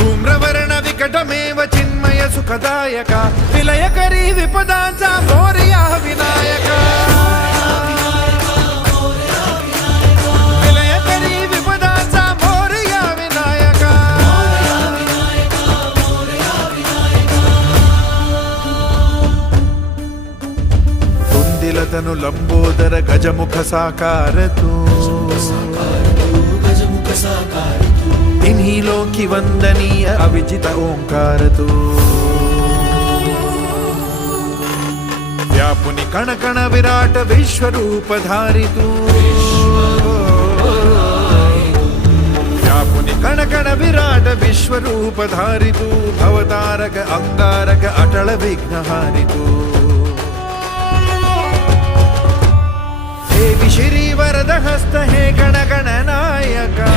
धूम्रवर्ण विकटमेव चिन्मय सुखदायक विलयकरी विपदांचा मोरया विनायक विलयकरी विपदांचा मोरया विनायक कुंदिलतनु लंबोदर गजमुख साकार तू इन्हीं लोकी वंदनीय अविजित ओंकार तू व्यापुनि कण कण विराट विश्वरूप धारी तू व्यापुनि कण कण विराट विश्वरूप धारी तू भवतारक अंगारक अटल विघ्नहारी तू देवी श्री वरद हस्त हे गण गण नायका